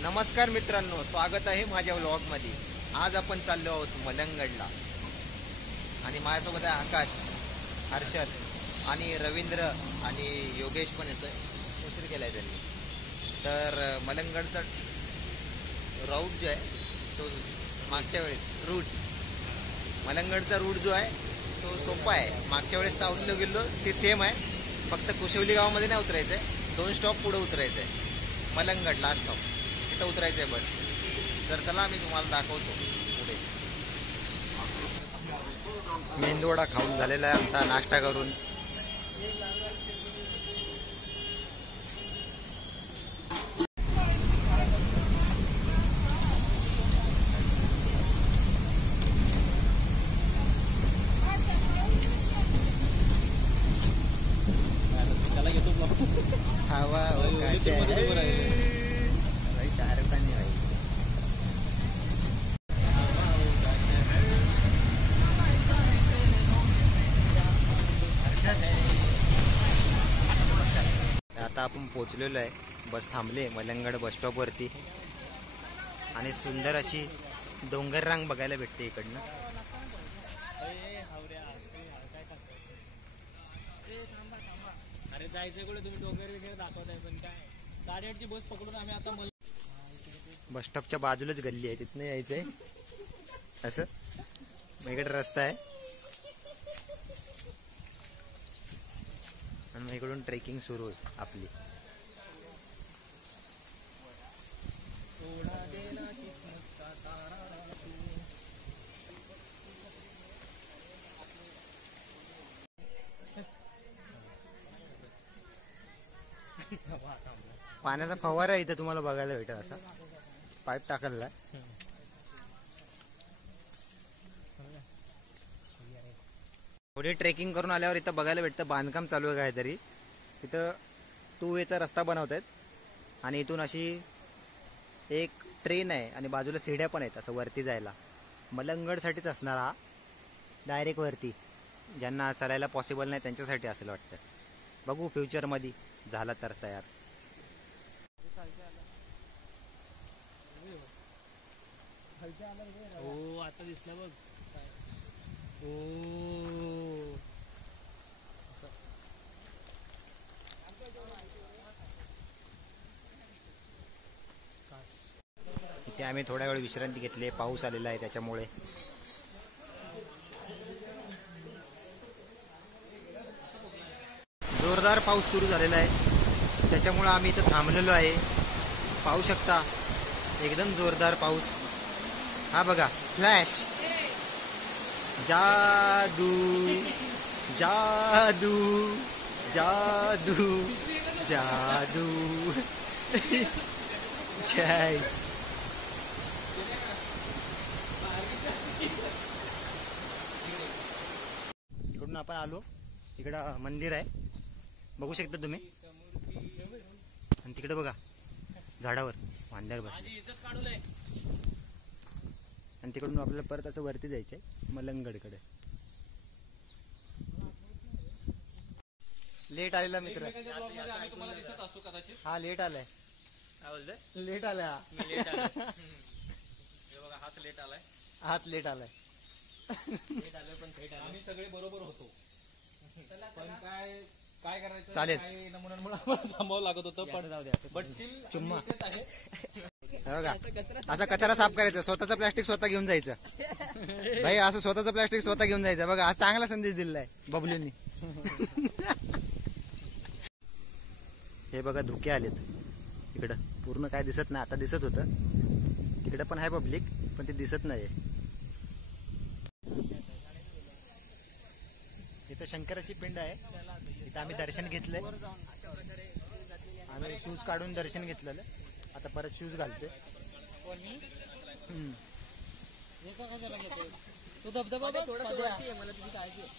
नमस्कार मित्रांनो, स्वागत आहे माझ्या व्लॉगमध्ये। आज आपण चाललो आहोत मलंगडला आणि माझ्यासोबत आहे आकाश, हर्षद आणि रवींद्र आणि योगेश पण येतोय। उशीर केलाय त्यांनी। तर मलंगडचा रूट जो आहे तो मागच्या वेळेस मलंगडचा रूट जो आहे तो सोपा आहे। मागच्या वेळेस तावडीला गेलो ते सेम आहे, फक्त कुशवली गावामध्ये नाही उतरायचं आहे, 2 स्टॉप पुढे उतरायचं आहे। मलंगड लास्ट स्टॉप तिथं उतरायचं आहे बस। तर चला मी तुम्हाला दाखवतो पुढे। मेंदूवडा खाऊन झालेला आहे आमचा नाश्ता करून। हवा आता आपण पोहोचलेलो आहे, बस थांबले मलंगड बस स्टॉप वरती आणि सुंदर अशी डोंगर रांग बघायला भेटते इकडनं। अरे जायचं कुठे तुम्ही डोंगर वगैरे दाखवताय, पण काय 8:30ची बस पकडून आम्ही आता बस स्टॉपच्या बाजूलाच गल्ली आहे, तिथनं यायचंय असं। मग इकडे रस्ता आहे आणि मग इकडून ट्रेकिंग सुरू होईल आपली। पाण्याचा फवारा इथं तुम्हाला बघायला भेटेल, असा पाईप टाकलेला आहे। थोडी ट्रेकिंग करून आल्यावर इथं बघायला भेटतं बांधकाम चालू आहे काहीतरी। इथं 2 वेचा रस्ता बनवत आहेत आणि इथून अशी एक ट्रेन आहे आणि बाजूला सीड्या पण आहेत असं वरती जायला। मलंगडसाठीच असणार हा, डायरेक्ट वरती ज्यांना चालायला पॉसिबल नाही त्यांच्यासाठी असेल वाटतं। बघू फ्युचरमध्ये झाला तर तयार। हो आता दिसला बघ। ओ इथे आम्ही थोड्या वेळ विश्रांती घेतली, पाऊस आलेला आहे त्याच्यामुळे। जोरदार पाऊस सुरू झालेला आहे त्याच्यामुळे आम्ही इथं थांबलेलो आहे। पाहू शकता एकदम जोरदार पाऊस। हा बघा फ्लॅश, जादू जादू जादू जादू जय। इकडून आपण आलो, इकडं मंदिर आहे बघू शकता तुम्ही, आणि तिकडे बघा झाडावर वांद्यावर बसले। आणि तिकडून आपल्याला परत असं वरती जायचं आहे मलंगगडकडे. लेट आलेला मित्र. तुम्हाला दिसत असतो कदाचित. हा लेट आलाय. काय बोलतोय? लेट आलाय. मी लेट आलोय. हे बघा हाच लेट आलाय. हाच लेट आलाय. लेट आलोय पण थेट आलोय. आम्ही सगळे बरोबर होतो. पण काय करायचं? चालेल. काही नमुन्यांमुळे आम्हाला थांबावं लागत होतं. पण जाऊ द्या. बट स्टील चुम्मा. आहे. बघा असा कचरा साफ करायचा. स्वतःचं प्लास्टिक स्वतः घेऊन जायचं. भाई असं स्वतःचं प्लास्टिक स्वतः घेऊन जायचं. बघा आज चांगला संदेश दिलाय बबलूंनी. हे बघा धुके आलेत इकडं. पूर्ण काय दिसत नाही. आता दिसत होतं. तिकडं पण आहे पब्लिक पण ते दिसत नाही. इथं शंकराची पिंड आहे. इथं आम्ही दर्शन घेतलंय. आम्ही शूज काढून दर्शन घेतलेलं. आता परत शूज घालतोय. तो धबधबा थोडा वरती आहे. मला तुझी काळजी आहे.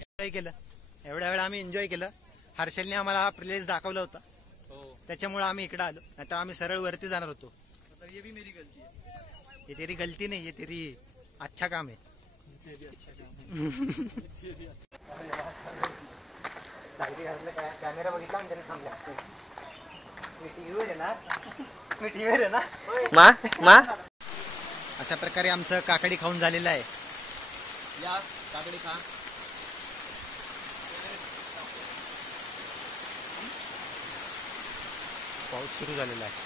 एन्जॉय केलं. एवढ्या वेळा आम्ही एन्जॉय केलं. हर्षलने आम्हाला हा प्लेस दाखवला होता. त्याच्यामुळे आम्ही इकडे आलो. नाहीतर आम्ही सरळ वरती जाणार होतो. ये भी मेरी गलती है. ये तेरी गलती नहीं, ये तेरी अच्छा काम है. कॅमेरा बघितला आणि त्यांनी थांबला. मी टीव्हीवर आहे ना. अशा प्रकारे आमचं काकडी खाऊन झालेलं आहे. या काकडी खा. पाऊस सुरू झालेला आहे.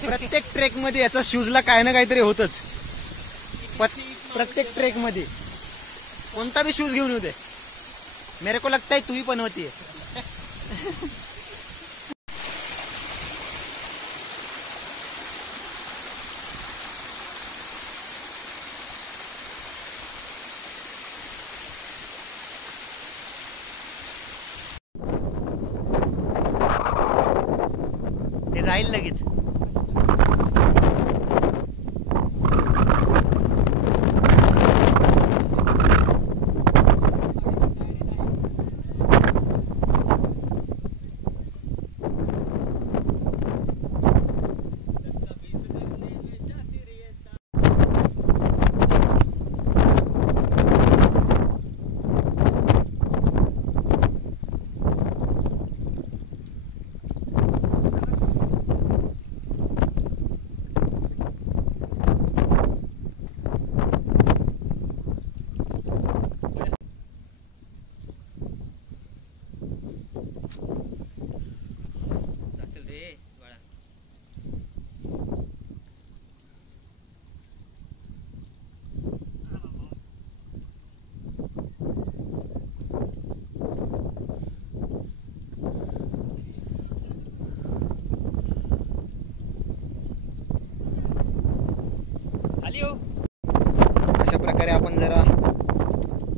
प्रत्येक ट्रेक मध्ये याचा शूजला काय ना काहीतरी होतच. प्रत्येक ट्रेक मध्ये कोणता भी शूज घेऊन होते. मेरे को लगता है तू ही पण होती. ते जाईल लगेच. अशा प्रकारे आपण जरा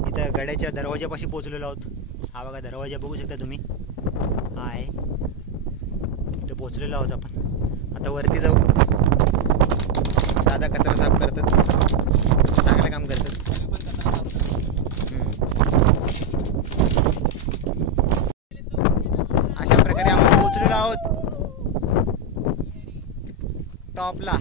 इथं गड्याच्या दरवाजापाशी पोहोचलेलो आहोत. हा बघा दरवाजा बघू शकता तुम्ही. हा आहे इथं पोहोचलेलो आहोत आपण. आता वरती जाऊ. दादा कचरा साफ करतात. चांगलं काम करतात. अशा प्रकारे आपण पोहोचलेलो आहोत टॉपला.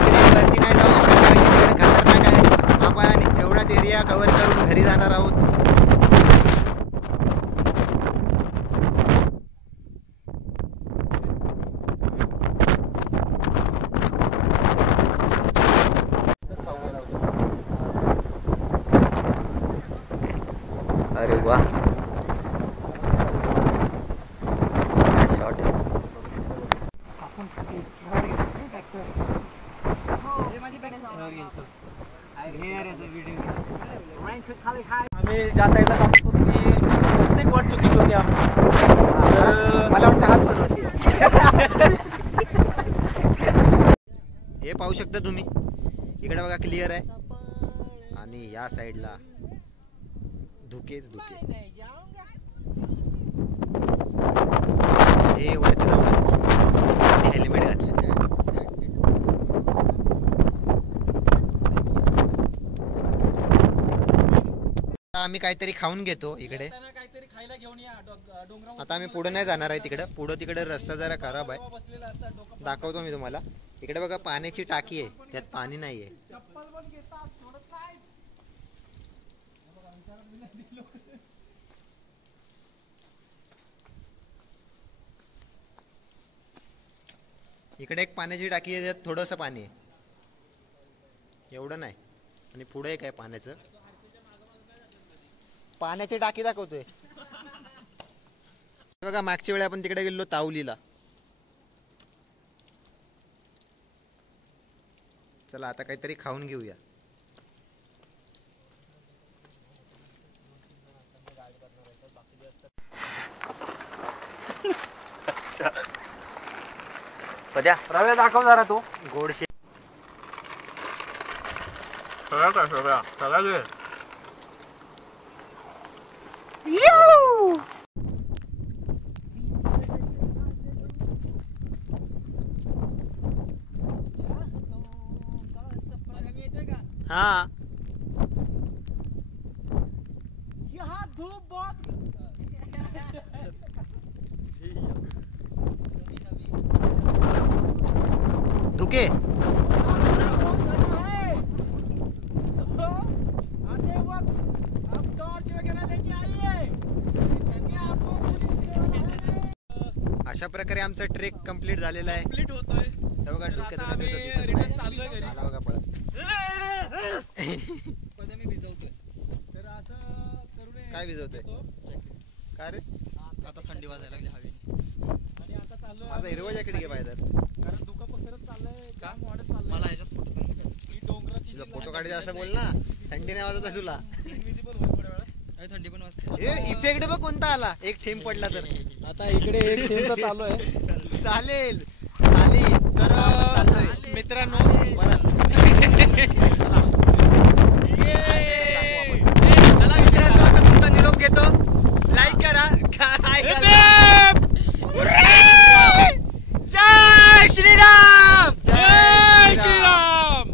आपण वरती नाही जाऊ शकत कारण की तिकडे अरे वा शॉट आम्ही ज्या साईडला जातो ती प्रत्येक वाट चुकीची होती आमची. मला वाटतं हाच पण होती. हे पाहू शकता तुम्ही इकडे बघा क्लिअर आहे आणि या साईडला धुकेच धुके. हे वरती जाऊन हेल्मेट घातले. आम्ही काहीतरी खाऊन घेतो इकडे. काहीतरी खायला घेऊन या डोंगरावर. आता आम्ही पुढे नाही जाणार आहे तिकडे. तिकडे रस्ता जरा खराब आहे. दाखवतो मी तुम्हाला. इकडे बघा पाण्याची टाकी आहे त्यात पाणी नाहीये. इकडे एक पाण्याची टाकी आहे त्यात थोडंसं पाणी आहे एवढं नाही. आणि पुढे एक आहे पाण्याची टाकी दाखवतोय. बघा मागच्या वेळी आपण तिकडे गेलो तावलीला. चला आता काहीतरी खाऊन घेऊया. रव्या दाखव जरा तू. गोडशे सगळ्या हा धूप बहुत धुके अशा प्रकारे आमचा ट्रेक कंप्लीट झालेला आहे. कंप्लीट होतोय. हे बघा डोक्यात आम्ही रिटर्न चाललोय घरी. आला बघा पळत. मी भिजवतोय. तर असं करू नये. काय भिजवतोय काय रे? आता थंडी वाजायला लागली हवेने. आणि आता चाललोय माझा हिरवा जॅकेट घे बाहेर. कारण धुकं पसरत चाललंय. काम वाढत चाललंय. मला ह्याच्यात फोटो चांगला काढ. ही डोंगराची तुझा फोटो काढायचा असं बोल ना. थंडी नाही वाजत आहे तुला. इनविजिबल होईल थोड्या वेळात. थंडी पण वाजते. ए इफेक्ट बघ कोणता आला. एक थेंब पडला तर. आता इकडे एक थेंब चालू आहे. चालेल चालेल. तर आपण चाललोय मित्रांनो परत. चला मित्रांनो आता तुमचा निरोप घेतो. लाईक करा. जय श्रीराम. जय श्रीराम.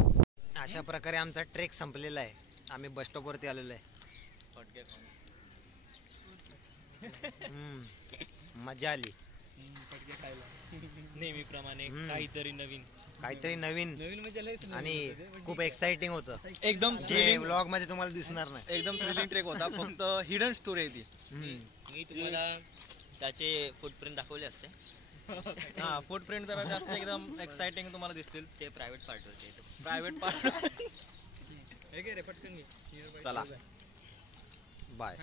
अशा प्रकारे आमचा ट्रेक संपलेला आहे. आम्ही बस स्टॉप वरती आलेलो आहे. मजा आली. नेहमीप्रमाणे काहीतरी नवीन. नवीन म्हणजे आणि खूप एक्साइटिंग होतं. एकदम जे व्लॉग मध्ये तुम्हाला दिसणार नाही. एकदम थ्रिलिंग ट्रेक होता. फक्त हिडन स्टोरी आहे ती. मी तुम्हाला त्याचे फुटप्रिंट दाखवले असते. हा फुटप्रिंट जरा जास्त एकदम एक्साइटिंग तुम्हाला दिसतील. ते प्रायव्हेट पार्ट होते. Private part. चला बाय.